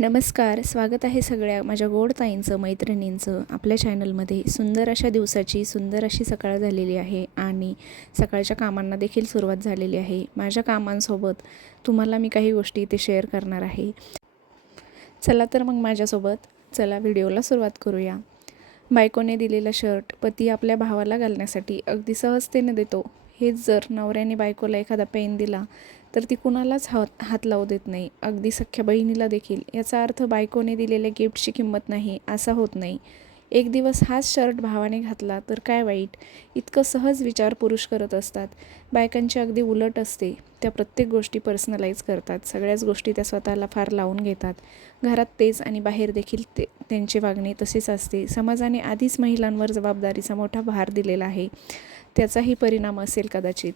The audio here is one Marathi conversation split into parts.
नमस्कार. स्वागत आहे सगळ्या माझ्या गोड ताईंचं, मैत्रिणींचं आपल्या चॅनलमध्ये. सुंदर अशा दिवसाची सुंदर अशी सकाळ झालेली आहे आणि सकाळच्या कामांना देखील सुरुवात झालेली आहे. माझ्या कामांसोबत तुम्हाला मी काही गोष्टी इथे शेअर करणार आहे. चला तर मग माझ्यासोबत चला व्हिडिओला सुरुवात करूया. बायकोने दिलेला शर्ट पती आपल्या भावाला घालण्यासाठी अगदी सहजतेने देतो. हेच जर नवऱ्याने बायकोला एखादा पेन दिला तर ती कुणालाच हात लावू देत नाही, अगदी सख्ख्या बहिणीला देखील. याचा अर्थ बायकोने दिलेल्या गिफ्टची किंमत नाही असा होत नाही. एक दिवस हाच शर्ट भावाने घातला तर काय वाईट, इतकं सहज विचार पुरुष करत असतात. बायकांची अगदी उलट असते. त्या प्रत्येक गोष्टी पर्सनलाइज करतात. सगळ्याच गोष्टी त्या स्वतःला फार लावून घेतात. घरात तेच आणि बाहेर देखील त्यांची वागणे तसेच असते. समाजाने आधीच महिलांवर जबाबदारीचा मोठा भार दिलेला आहे. त्याचाही परिणाम असेल कदाचित.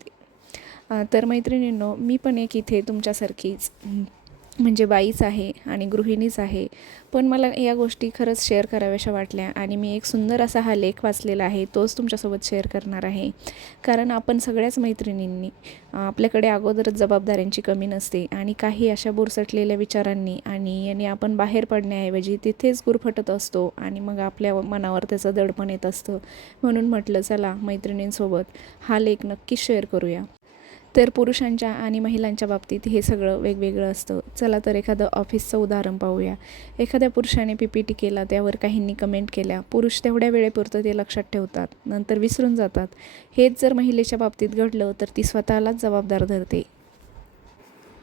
तर मैत्रिणींनो, मी पण एक इथे तुमच्यासारखीच म्हणजे बाईच आहे आणि गृहिणीच आहे. पण मला या गोष्टी खरंच शेअर कराव्याशा वाटल्या आणि मी एक सुंदर असा हा लेख वाचलेला आहे, तोच तुमच्यासोबत शेअर करणार आहे. कारण आपण सगळ्याच मैत्रिणींनी आपल्याकडे अगोदरच जबाबदाऱ्यांची कमी नसते आणि काही अशा बुरसटलेल्या विचारांनी आणि आपण बाहेर पडण्याऐवजी तिथेच गुरफटत असतो आणि मग आपल्या मनावर त्याचं दडपण येत असतं. म्हणून म्हटलं चला मैत्रिणींसोबत हा लेख नक्कीच शेअर करूया. तर पुरुषांच्या आणि महिलांच्या बाबतीत हे सगळं वेगवेगळं असतं. चला तर एखादं ऑफिसचं उदाहरण पाहूया. एखाद्या पुरुषाने PPT केला, त्यावर काहींनी कमेंट केल्या. पुरुष तेवढ्या वेळेपुरतं ते लक्षात ठेवतात, नंतर विसरून जातात. हेच जर महिलेच्या बाबतीत घडलं तर ती स्वतःलाच जबाबदार धरते.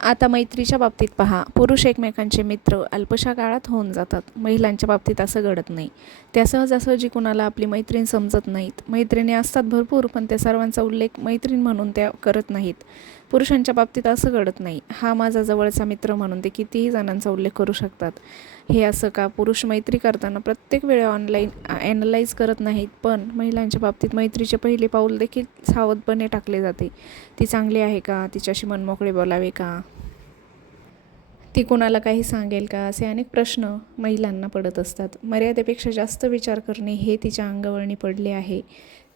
आता मैत्रीच्या बाबतीत पहा, पुरुष एकमेकांचे मित्र अल्पशा काळात होऊन जातात. महिलांच्या बाबतीत असं घडत नाही. त्या सहजासहजी कुणाला आपली मैत्रीण समजत नाहीत. मैत्रिणी असतात भरपूर, पण त्या सर्वांचा उल्लेख मैत्रीण म्हणून त्या करत नाहीत. पुरुषांच्या बाबतीत असं घडत नाही. हा माझा जवळचा मित्र म्हणून ते कितीही जणांचा उल्लेख करू शकतात. हे असं का? पुरुष मैत्री करताना प्रत्येक वेळी ऑनलाईन ॲनलाईज करत नाहीत. पण महिलांच्या बाबतीत मैत्रीचे पहिले पाऊल देखील सावधपणे टाकले जाते. ती चांगली आहे का? तिच्याशी मनमोकळे बोलावे का? ती कोणाला काही सांगेल का? असे अनेक प्रश्न महिलांना पडत असतात. मर्यादेपेक्षा जास्त विचार करणे हे तिच्या अंगवळणी पडले आहे.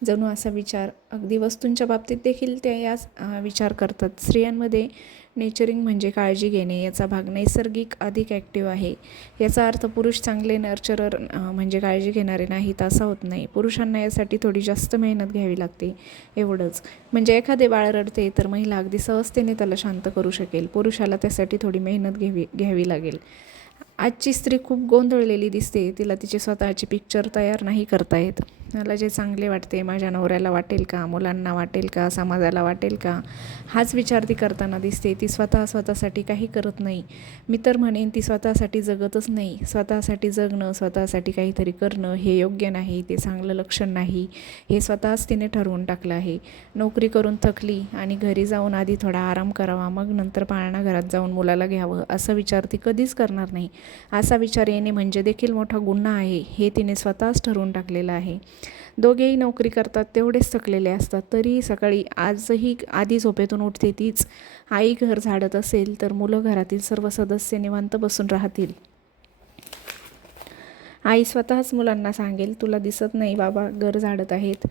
जणू असा विचार अगदी वस्तूंच्या बाबतीत देखील त्या याच विचार करतात. स्त्रियांमध्ये नेचरिंग म्हणजे काळजी घेणे याचा भाग नैसर्गिक अधिक ॲक्टिव्ह आहे. याचा अर्थ पुरुष चांगले नर्चरर म्हणजे काळजी घेणारे नाहीत असा होत नाही. पुरुषांना यासाठी थोडी जास्त मेहनत घ्यावी लागते, एवढंच. म्हणजे एखादे बाळ रडते तर महिला अगदी सहजतेने त्याला शांत करू शकेल. पुरुषाला त्यासाठी थोडी मेहनत घ्यावी लागेल. आजची स्त्री खूप गोंधळलेली दिसते. तिला तिचे स्वतःचे पिक्चर तयार नाही करता येत. मला जे चांगले वाटते, माझ्या नवऱ्याला वाटेल का, मुलांना वाटेल का, समाजाला वाटेल का, हाच विचार ती करताना दिसते. ती स्वतःसाठी काही करत नाही. मी तर म्हणेन ती स्वतःसाठी जगतच नाही. स्वतःसाठी जगणं, स्वतःसाठी काहीतरी करणं हे योग्य नाही, ते चांगलं लक्षण नाही, हे स्वतःच तिने ठरवून टाकलं आहे. नोकरी करून थकली आणि घरी जाऊन आधी थोडा आराम करावा, मग नंतर पाळणाघरात जाऊन मुलाला घ्यावं असा विचार ती कधीच करणार नाही. असा विचार येणे म्हणजे देखील मोठा गुन्हा आहे, हे तिने स्वतःच ठरवून टाकलेलं आहे. दोघेही नोकरी करतात, तेवढेच थकलेले असतात. तरीही सकाळी आजही आधी झोपेतून उठते तीच. आई घर झाडत असेल तर मुलं घरातील सर्व सदस्य निवांत बसून राहतील. आई स्वतःच मुलांना सांगेल, तुला दिसत नाही बाबा घर झाडत आहेत.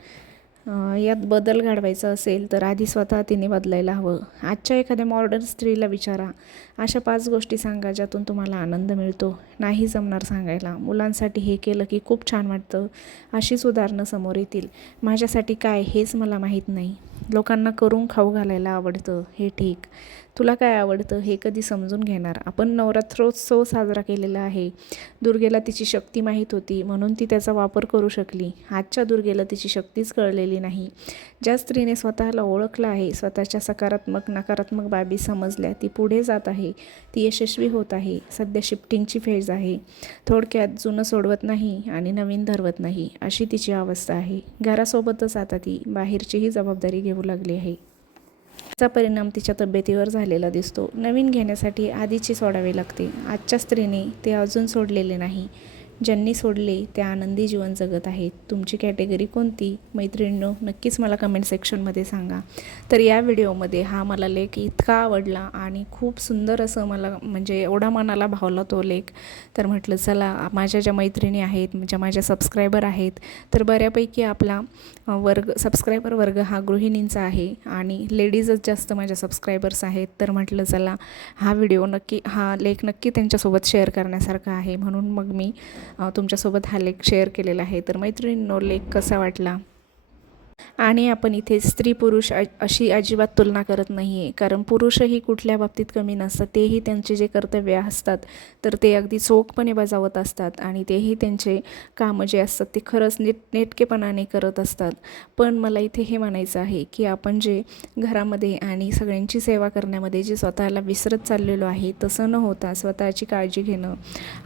यात बदल घडवायचा असेल तर आधी स्वतः तिने बदलायला हवं. आजच्या एखाद्या मॉडर्न स्त्रीला विचारा, अशा 5 गोष्टी सांगा ज्यातून तुम्हाला आनंद मिळतो. नाही जमणार सांगायला. मुलांसाठी हे केलं की खूप छान वाटतं, अशीच उदाहरणं समोर येतील. माझ्यासाठी काय हेच मला माहीत नाही. लोकांना करून खाऊ घालायला आवडतं, हे ठीक. तुला काय आवडतं हे कधी समजून घेणार. आपण नवरात्रोत्सव साजरा केलेला आहे. दुर्गेला तिची शक्ती माहीत होती म्हणून ती त्याचा वापर करू शकली. आजच्या दुर्गेला तिची शक्तीच कळलेली नाही. ज्या स्त्रीने स्वतःला ओळखलं आहे, स्वतःच्या सकारात्मक नकारात्मक बाबी समजल्या, ती पुढे जात आहे, ती यशस्वी होत आहे. सध्या शिफ्टिंगची फेज आहे. थोडक्यात जुनं सोडवत नाही आणि नवीन धरवत नाही, अशी तिची अवस्था आहे. घरासोबतच आता ती बाहेरचीही जबाबदारी घेऊ लागली आहे. याचा परिणाम तिच्या तब्येतीवर झालेला दिसतो. नवीन घेण्यासाठी आधीची सोडावी लागते. आजच्या स्त्रीने ते अजून सोडलेले नाही. ज्यांनी सोडले ते आनंदी जीवन जगत आहेत. तुमची कॅटेगरी कोणती मैत्रिणींनो, नक्कीच मला कमेंट सेक्शनमध्ये सांगा. तर या व्हिडिओमध्ये हा मला लेख इतका आवडला आणि खूप सुंदर असं मला म्हणजे एवढा मनाला भावला तो लेख. तर म्हटलं चला माझ्या ज्या मैत्रिणी आहेत, ज्या माझ्या सबस्क्रायबर आहेत, तर बऱ्यापैकी आपला सबस्क्रायबर वर्ग हा गृहिणींचा आहे आणि लेडीजच जास्त माझ्या सबस्क्रायबर्स आहेत. तर म्हटलं चला हा लेख नक्की त्यांच्यासोबत शेअर करण्यासारखा आहे, म्हणून मग मी तुमच्यासोबत हा लेख शेअर केलेला आहे. तर मैत्रिणींनो, लेख कसा वाटला? आणि आपण इथे स्त्री पुरुष अशी अजिबात तुलना करत नाही आहे, कारण पुरुषही कुठल्या बाबतीत कमी नसतात. तेही त्यांचे जे कर्तव्य असतात तर ते अगदी चोखपणे बजावत असतात आणि तेही त्यांचे कामं जे असतात ते खरंच नेटकेपणाने करत असतात. पण मला इथे हे म्हणायचं आहे की आपण जे घरामध्ये आणि सगळ्यांची सेवा करण्यामध्ये जे स्वतःला विसरत चाललेलो आहे, तसं न होता स्वतःची काळजी घेणं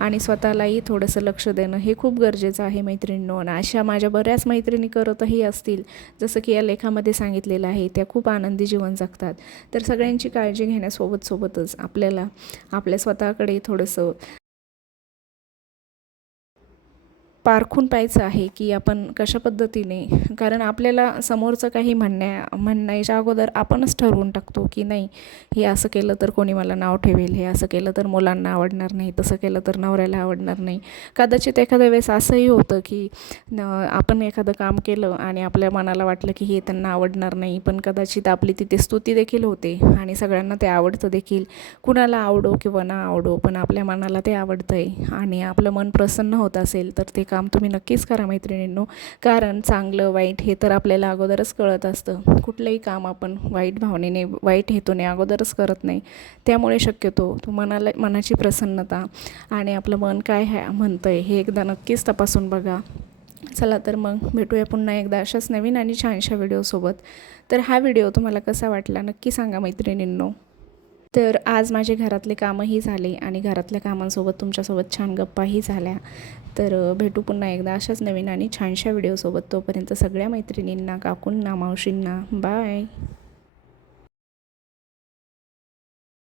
आणि स्वतःलाही थोडंसं लक्ष देणं हे खूप गरजेचं आहे मैत्रिणींनो. आणि अशा माझ्या बऱ्याच मैत्रिणी करतही असतील, जसं की या लेखामध्ये सांगितलेलं आहे, त्या खूप आनंदी जीवन जगतात. तर सगळ्यांची काळजी घेण्यासोबतच आपल्याला आपल्या स्वतःकडे थोडंसं पारखून पाहायचं आहे की आपण कशा पद्धतीने, कारण आपल्याला समोरचं काही म्हणण्याच्या अगोदर आपणच ठरवून टाकतो की नाही, हे असं केलं तर कोणी मला नाव ठेवेल, हे असं केलं तर मुलांना आवडणार नाही, तसं केलं तर नवऱ्याला आवडणार नाही. कदाचित एखाद्या वेळेस असंही होतं की आपण एखादं काम केलं आणि आपल्या मनाला वाटलं की हे त्यांना आवडणार नाही, पण कदाचित आपली तिथे स्तुती देखील होते आणि सगळ्यांना ते आवडतं देखील. कुणाला आवडो किंवा ना आवडो, पण आपल्या मनाला ते आवडतं आहे आणि आपलं मन प्रसन्न होत असेल तर ते काम तुम्ही नक्कीच करा मैत्रिणींनो. कारण चांगलं वाईट हे तर आपल्याला अगोदरच कळत असतं. कुठलंही काम आपण वाईट भावनेने, वाईट हेतूने अगोदरच करत नाही. त्यामुळे शक्यतो मनाची प्रसन्नता आणि आपलं मन काय म्हणतं आहे हे एकदा नक्कीच तपासून बघा. चला तर मग भेटूया पुन्हा एकदा अशाच नवीन आणि छानशा व्हिडिओसोबत. तर हा व्हिडिओ तुम्हाला कसा वाटला नक्की सांगा मैत्रिणींनो. तर आज माझे घरातले कामंही झाले आणि घरातल्या कामांसोबत तुमच्यासोबत छान गप्पाही झाल्या. तर भेटू पुन्हा एकदा अशाच नवीन आणि छानशा व्हिडिओसोबत. तोपर्यंत सगळ्या मैत्रिणींना, काकूंना, मावशींना बाय.